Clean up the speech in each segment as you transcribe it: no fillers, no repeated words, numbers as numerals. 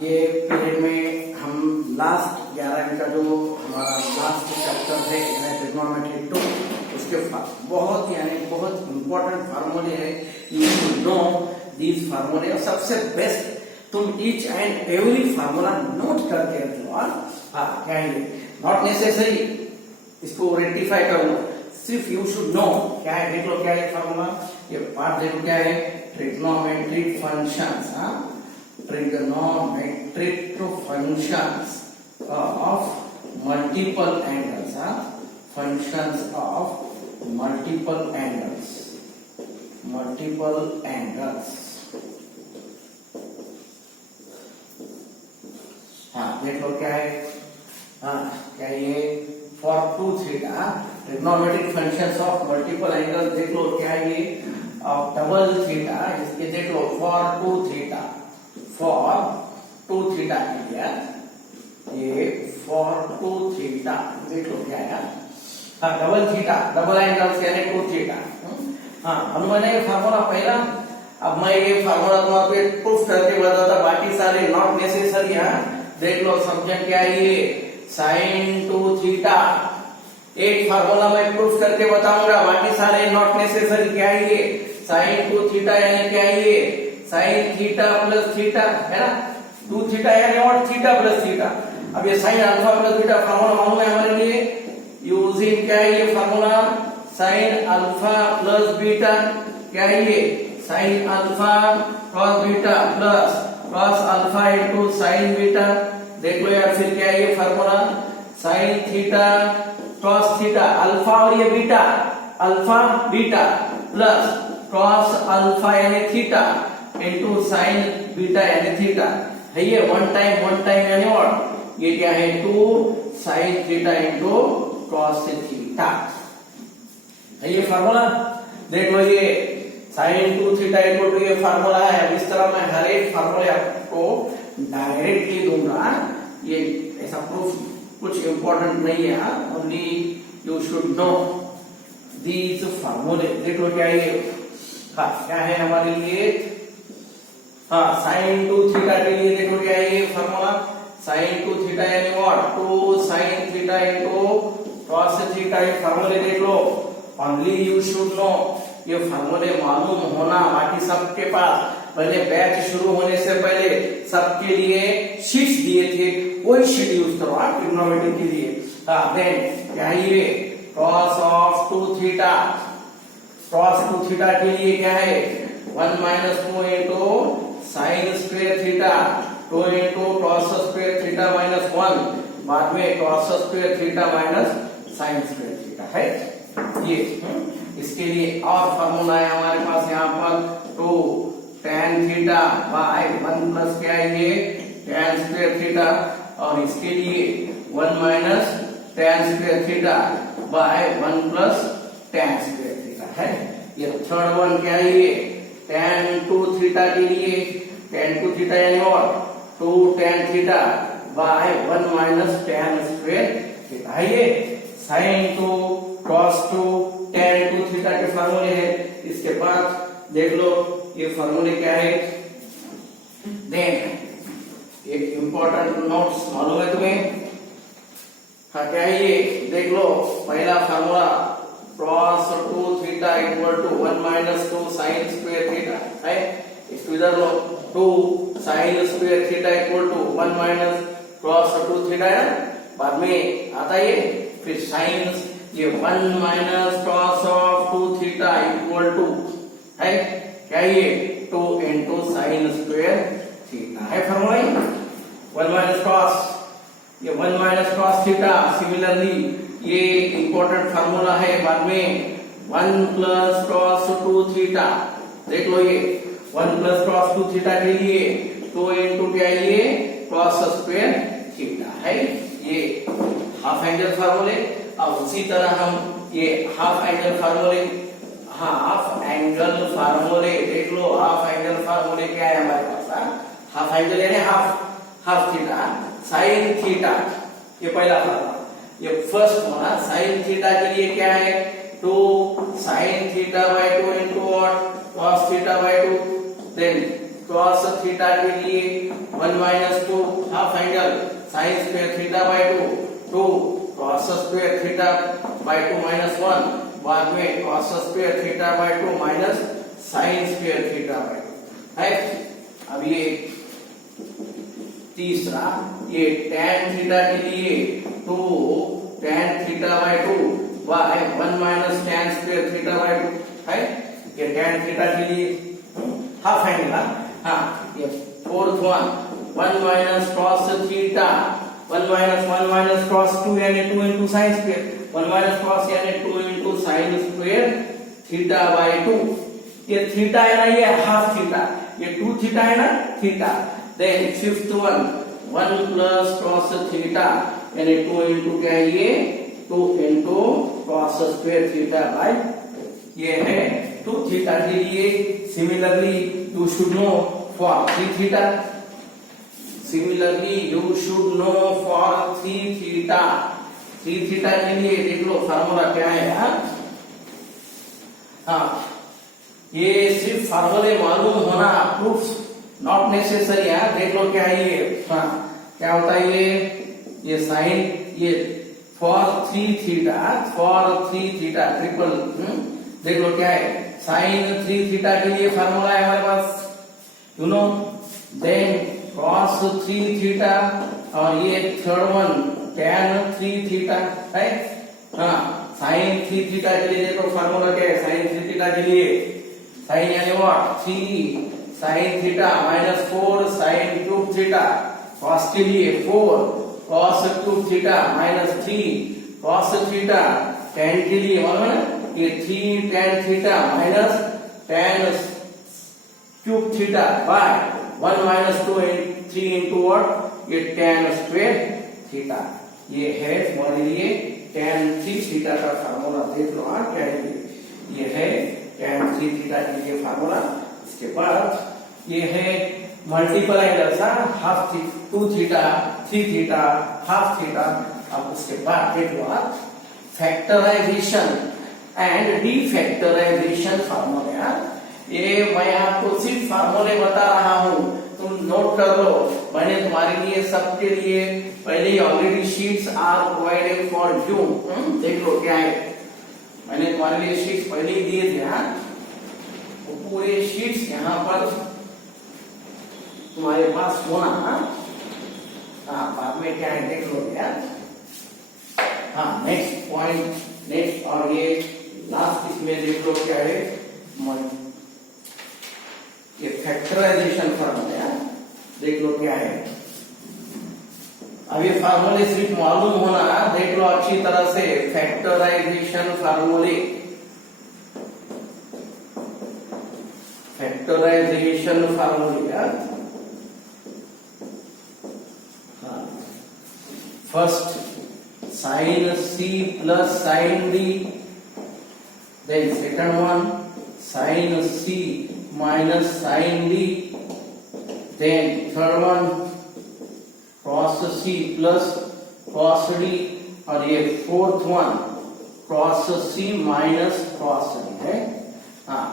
ये पीरियड में हम लास्ट 11 का जो हमारा लास्ट चैप्टर है ट्रिग्नोमेट्री 2 उसके बहुत इंपॉर्टेंट फार्मूले है। यू शुड नो दीज फार्मूले और सबसे बेस्ट तुम each and every formula note करके रखो। हाँ क्या है, नॉट नेसेसरी इसको रेक्टिफाई कर लो, सिर्फ यू शुड नो क्या है। देख लो क्या है फार्मूला, ये पार्ट देखो क्या है, trigonometric functions. Trigonometric functions of multiple angles. Functions of multiple angles, multiple angles. हाँ देख लो क्या है, हाँ क्या ये for 2 theta trigonometric functions of multiple angles. देख लो क्या ये डबल थीटा, इसके देख लो फॉर 2 थीटा, फॉर 2 थीटा के लिए ये फॉर 2 थीटा देख लो क्या है। हाँ डबल थीटा, डबल एंगल्स यानी 2 थीटा। हाँ हम मैंने ये फार्मूला पहला, अब मैं ये फार्मूला तुम्हारे प्रूफ करके बताता, बाकी सारे नॉट नेसेसरी। देख लो समझन क्या है ये साइन 2 थीटा, एक फार्मूला मैं प्रूफ करके बताऊंगा, बाकी सारे नॉट नेसेसरी। क्या है ये साइन 2 थीटा यानी क्या है ये साइन थीटा प्लस थीटा है ना, 2 थीटा यानी और थीटा प्लस थीटा। अब ये sine alpha plus beta formula मालूम है हमारे लिए, यूजिंग क्या है ये formula sine alpha plus beta. क्या है ये sine alpha cos beta plus cos alpha into sine beta. देख लो यार फिर क्या है ये formula sine theta cos theta, alpha और ये beta, alpha beta plus cos alpha यानी थीटा इनटू साइन बीटा यानी थीटा है। ये वन टाइम यानी और ये क्या है 2 sine theta into cos theta है ये फार्मूला। देख लो ये साइन 2 थीटा इक्वल टू ये फार्मूला है। इस तरह मैं हर एक फार्मूले आपको डायरेक्टली दूंगा, ये ऐसा प्रूफ कुछ इंपॉर्टेंट नहीं है, only you should know these फार्मूले। देख लो क्या ये, हाँ क्या है हमारे लिए, हाँ साइन 2 थीटा के लिए देखो क्या है ये फार्मूला साइन 2 थीटा यानी what 2 sine theta into cos theta. ये फार्मूले देख लो, ओनली यू शुड नो, ये फार्मूले मालूम होना। बाकी सबके पास पहले बैच शुरू होने से पहले सबके लिए शीट्स दिए थे, वही शीट यूज करो ट्रिग्नोमेट्री के लिए। देन क्या है ये cos of 2 theta, cos 2 theta के लिए क्या है 1 minus 2 into sine square theta 2 into cos square theta minus 1, बाद में cos square theta minus sign square theta है ये। इसके लिए और फार्मूला है हमारे पास यहाँ पर 2 tan थीटा बाय 1 प्लस क्या है ये tan स्क्वायर थीटा, और इसके लिए 1 minus tan square theta bye 1 plus tan square theta है। ये थर्ड वन क्या है ये tan 2 थीटा के लिए tan 2 थीटा यानी और 2 tan theta bye 1 minus tan square theta है। ये sin 2 cos 2 tan 2 थीटा के फार्मूले है। इसके बाद देख लो ये फार्मूले क्या है, देन एक इंपॉर्टेंट नोट्स मालूम है तुम्हें। हाँ क्या है ये देख लो, पहला formula cos 2 theta equal to 1 minus 2 sine square theta है। इसको इधर लो 2 sine square theta equal to 1 minus cos 2 theta है, बाद में आता है ये फिर साइन ये 1 minus cos of 2 theta equal to है क्या ये 2 इंटू साइन स्क्वायर थीटा है फार्मूला। 1 माइनस cos, ये 1 माइनस cos थीटा। सिमिलरली ये इंपॉर्टेंट फार्मूला है, बाद में 1 प्लस cos 2 थीटा। देख लो ये 1 प्लस cos 2 थीटा के लिए 2 इंटू क्या ये cos स्क्वायर थीटा है। ये हाफ एंगल फार्मूले। अब उसी तरह हम ये हाफ एंगल फार्मूले, हाफ एंगल फार्मूले देख लो। हाफ एंगल फार्मूले क्या है हमारे पास, हाफ एंगल यानी हाफ थीटा साइन थीटा, ये पहला फार्मूला। ये फर्स्ट वाला साइन थीटा के लिए क्या है 2 sine theta by 2 into what cos theta by 2, then cos theta के लिए 1 minus 2 half angle sin square theta by 2 cos square theta by 2 minus 1 बाद में cos square theta by 2 minus sin square theta by 2 है। अब ये तीसरा, ये tan theta के लिए 2 tan theta by 2 by 1 minus tan square theta by 2 है। ये tan थीटा के लिए हाफ एंगल, हाँ ये fourth one 1 minus cos theta 1 minus cos 2 यानी 2 into sin square 1 minus cos यानी 2 into sin square theta by 2। ये थीटा है ना, ये हाफ थीटा, ये 2 थीटा है ना theta. Then fifth one 1 plus cos theta यानी 2 into क्या है ये 2 into cos square theta by, ये है 2 थीटा के लिए। Similarly you should know for 3 theta, similarly you should know for 3 theta. 3 theta के लिए देख लो फार्मूला क्या है। हाँ ये सिर्फ फार्मूले मालूम होना, प्रूफ नॉट नेसेसरी है। देख लो क्या है ये, हाँ क्या होता है ये साइन, ये फॉर 3 थीटा ट्रिपल, देख लो क्या है साइन 3 थीटा के लिए फार्मूला है हमारे पास, you know. Then cos 3 theta और ये थर्ड वन tan 3 थीटा है। हाँ साइन 3 थीटा के लिए देखो फार्मूला क्या है, साइन 3 थीटा के लिए साइन यानी what 3 sine theta minus 4 sine cube theta, cos के लिए 4 cos cube theta minus 3 cos theta, tan के लिए मालूम है ना ये 3 tan theta minus tan cube theta by 1 minus 2 3 into what ये tan स्क्वायर थीटा। ये है हमारे लिए tan 3 थीटा का फार्मूला, देख लो हाँ क्या है ये है tan 3 थीटा के लिए फार्मूला। इसके बाद ये है multiple angles, half 2 theta 3 theta half theta. अब उसके बाद देख लो आप फैक्टराइजेशन एंड डीफैक्टराइजेशन फार्मूले। ये मैं आपको सिर्फ फार्मूले बता रहा हूँ, तुम नोट कर लो। मैंने तुम्हारे लिए सबके लिए पहले ही already sheets are provided for you. देख लो क्या है, मैंने तुम्हारे लिए शीट्स पहले ही दिए थे। हाँ तो पूरे शीट्स यहाँ पर तुम्हारे पास होना। हाँ बाद में क्या है देख लो यार। हाँ नेक्स्ट पॉइंट, नेक्स्ट और ये लास्ट इसमें देख लो क्या है, ये फैक्टराइजेशन फार्मूला, देख लो क्या है। अब ये फार्मूले सिर्फ मालूम होना, देख लो अच्छी तरह से फैक्टराइजेशन फार्मूले। फैक्टराइजेशन फार्मूले, first sin c plus sin d, then second one sin c minus sin d, then third one cos c plus cos d, और ये fourth one cos c minus cos d है। हाँ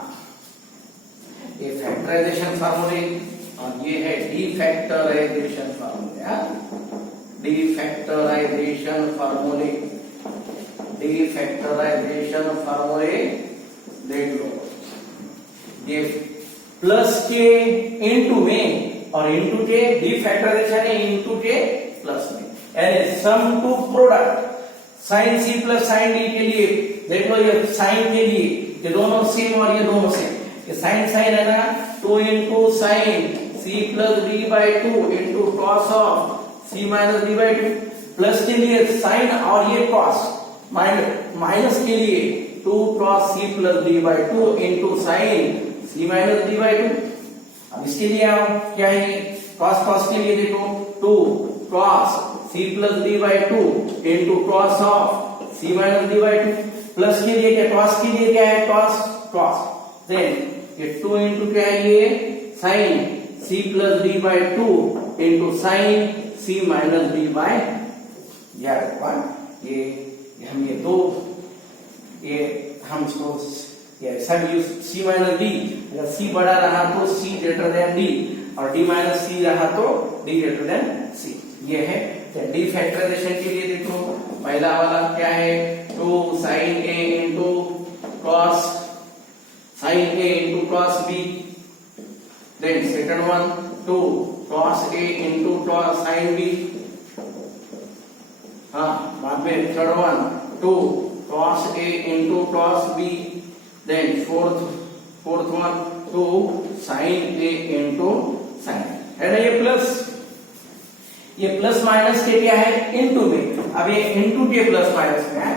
ये factorisation फार्मूले और ये है डीफैक्टराइजेशन फार्मूले। डीफैक्टराइजेशन फार्मूले, डीफैक्टराइजेशन फार्मूले देख लो। ये प्लस के इनटू में और इनटू के डीफैक्टराइजेशन है इनटू के प्लस में, यानी sum to product sine C plus sine D के लिए देख लो। ये साइन के लिए ये दोनों सेम और ये दोनों सेम, ये साइन साइन है ना 2 into sine C plus D by 2 into cos of C minus D by 2, plus के लिए साइन और ये कॉस, माइनस के लिए 2 cos C plus D by 2 into sine C minus D by 2। अब इसके लिए आओ क्या है कॉस, कॉस के लिए देखो 2 cos C plus D by 2 into cos of C minus D by 2, plus के लिए क्या कॉस के लिए क्या है कॉस क्रॉस, देन ये 2 इंटू क्या है ये sine C plus D by 2 into sine C minus D by, ये हम ये दो ये हम इसको ये सब यूज सी माइनस डी, अगर सी बड़ा रहा तो सी ग्रेटर देन डी और डी माइनस सी रहा तो डी ग्रेटर देन सी। ये है डी फैक्टराइजेशन के लिए देखो पहला वाला क्या है 2 sin a into cos sin a into cos b, then second one 2 cos a into cos sin b, हाँ बाद में third one 2 cos a into cos b, then fourth one 2 sin a into sin, है ना ये plus minus के क्या है into में, अब ये इनटू के प्लस माइनस में है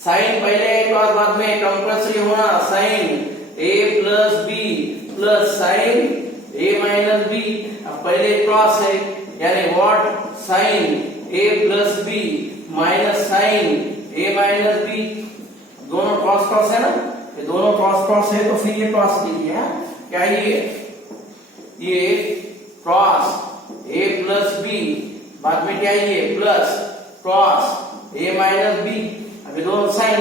साइन पहले और बाद में कंपल्सरी होना sine a plus B plus sine a minus B, अब पहले क्रॉस है यानी what sine a plus B minus sine a minus B, दोनों क्रॉस है ना, ये दोनों क्रॉस है तो फिर ये क्रॉस लीजिए क्या ये क्रॉस a प्लस बी बाद में क्या ये plus cos a minus B, अभी दोनों साइन,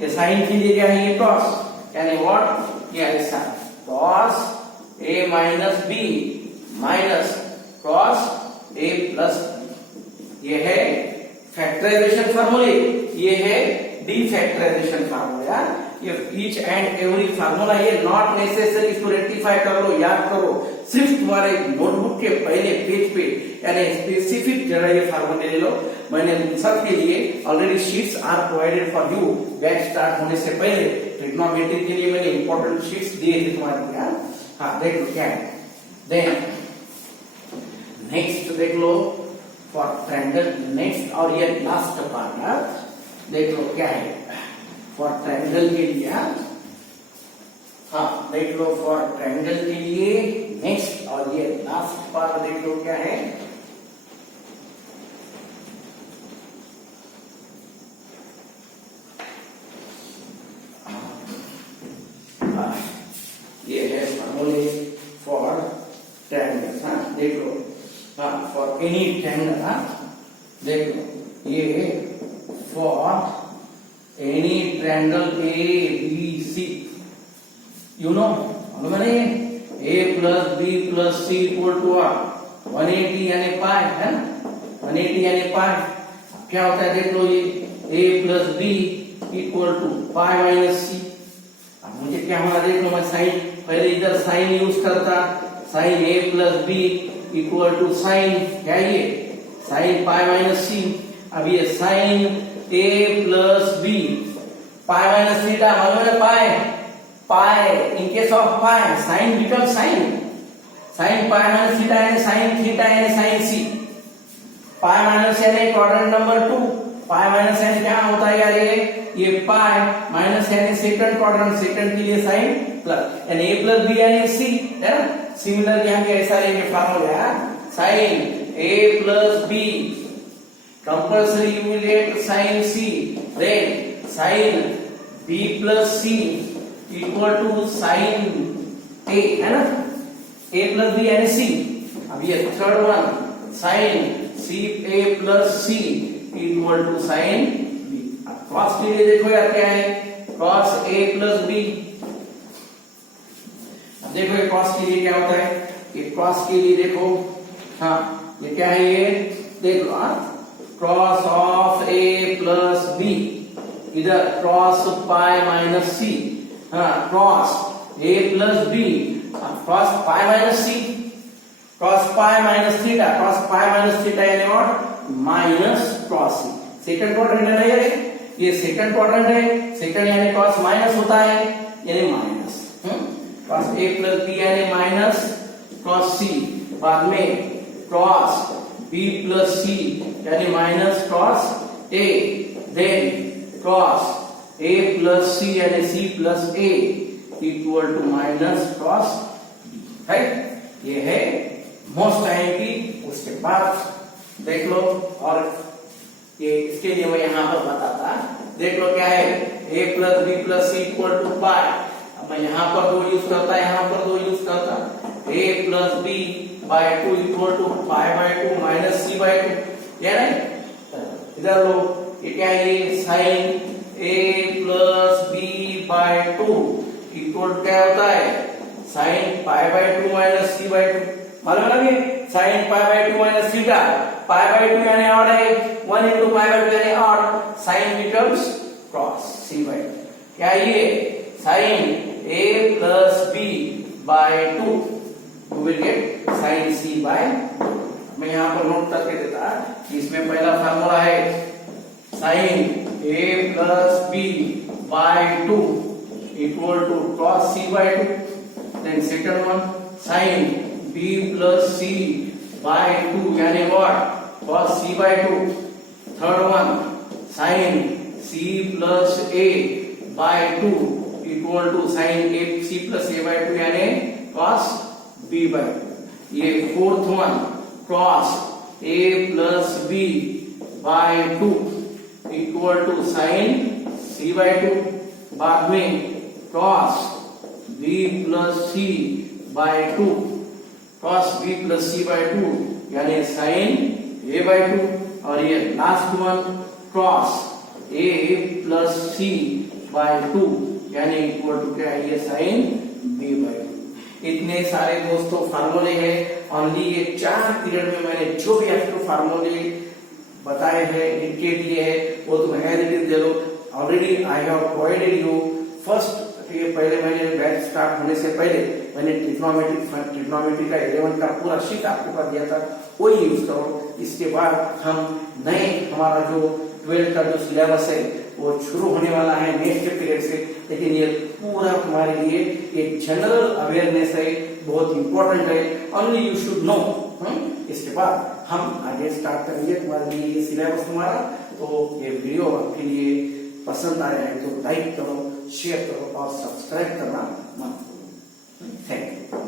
ये साइन के लिए क्या है ये क्रॉस यानी व्हाट ये ऐसा cos a minus B minus cos a plus, ये है फैक्टराइजेशन फार्मूले, ये है डी फैक्टराइजेशन फार्मूला। ये ईच एंड एवरी फार्मूला ये नॉट नेसेसरी इसको रेक्टिफाई कर लो, याद करो, सिर्फ तुम्हारे नोटबुक के पहले पेज पे यानी स्पेसिफिक जरा ये फार्मूले ले लो। मैंने तुम सब के लिए already sheets are provided for you, batch start होने से पहले ट्रिग्नोमेट्री के लिए मैंने इंपॉर्टेंट शीट्स दिए थे तुम्हारे लिए। हाँ देख लो क्या है, देन नेक्स्ट देख लो फॉर ट्रायंगल, नेक्स्ट और ये लास्ट पार्ट देख लो क्या है फॉर ट्रायंगल के लिए। हाँ देख लो फॉर ट्रायंगल के लिए नेक्स्ट और ये लास्ट पार्ट देख लो क्या है, ये है फॉर्मूले फॉर ट्रायंगल। हाँ देख लो, हाँ फॉर एनी ट्रायंगल, हाँ देख लो ये for any triangle A B C, you know मैंने a plus B plus C equal to 180 यानी पाई है ना, 180 यानी पाई, क्या होता है देख लो ये a plus B equal to pi minus C. अब मुझे क्या होना देख लो, मैं साइन पहले इधर साइन यूज करता, sine a plus B equal to sine क्या ये साइन पाई माइनस सी, अब ये sine a plus B pi minus theta मालूम है pi, in case of pi sin becomes sin pi minus theta and sin theta and sin c, pi minus यानी quadrant number 2, pi minus यानी क्या होता है यार ये pi minus यानी सेकंड क्वाड्रेंट, सेकंड के लिए sin प्लस यानी a प्लस b यानी c है ना, सिमिलर यहाँ पे ऐसा लेंगे formula sin a plus b compulsory you will get sin c, then sin b plus c equal to sine A है ना, ए प्लस बी यानी सी, अब ये third one sine C A plus C equal to sine B. अब cos के लिए देखो यार क्या है कॉस ए प्लस बी, अब देखो ये कॉस के लिए क्या होता है, ये कॉस के लिए देखो, हाँ ये क्या है ये देख लो cos of A plus B, इधर क्रॉस पाई माइनस सी, हाँ cos a plus B cos pi minus C, cos pi minus theta, cos pi minus theta यानी और minus cos C, second quadrant है ना ये सेकंड क्वाड्रेंट है, second यानी cos minus होता है यानी minus, cos a plus B यानी माइनस क्रॉस सी, बाद में क्रॉस b प्लस सी यानी minus cos a, then cos a plus C यानी c plus a equal to minus cos b, right, ये है मोस्ट आईएमपी। उसके बाद देख लो और ये इसके लिए मैं यहां पर बताता, देख लो क्या है a plus B plus C equal to pi, अब मैं यहां पर 2 यूज करता, यहां पर 2 यूज करता, a plus B by 2 equal to pi by 2 minus C by 2, या नहीं, इधर लो ये क्या है sine a plus B equal to क्या होता है sine pi by 2 minus C by 2, मालूम है ना sine pi by 2 minus theta, pi by 2 यानी ऑड है, 1 into पाई बाय 2 यानी odd, sign becomes cross C by 2, क्या ये sine a plus b by 2, you will get sin c by, मैं यहाँ पर नोट करके देता कि इसमें पहला फार्मूला है sine a plus b by 2 equal to cos c by 2, then second one sin b plus c by 2 यानी what cos c by 2, third one sin c plus a by 2 equal to sin a c plus a by 2 यानी cos b by 2, ये fourth one cos a plus b by 2 equal to sin c by 2, बाद में cos b plus c by 2, cos b plus c by 2 यानी sin a by 2, और ये last one cos a plus c by 2 यानी equal to क्या है ये sign b by 2। इतने सारे दोस्तों फार्मूले हैं, ओनली ये 4 पीरियड में मैंने जो भी आपको फार्मूले बताए हैं लिख के दिए हैं वो तुम एज इट इज दे लो। Already I have provided you first, ये पहले मैंने बैच स्टार्ट होने से पहले मैंने ट्रिग्नोमेट्री का 11 का पूरा शीट आपके पास दिया था, वही यूज करो। इसके बाद हम नए हमारा जो 12 का जो सिलेबस है वो शुरू होने वाला है नेक्स्ट पीरियड से, लेकिन ये पूरा तुम्हारे लिए एक जनरल अवेयरनेस है, बहुत इंपॉर्टेंट है, ओनली यू शुड नो। इसके बाद हम आगे स्टार्ट करेंगे तुम्हारे लिए ये सिलेबस तुम्हारा। तो ये वीडियो आपके लिए पसंद आया है तो लाइक करो, शेयर करो और सब्सक्राइब करना मत भूलो। Thank you.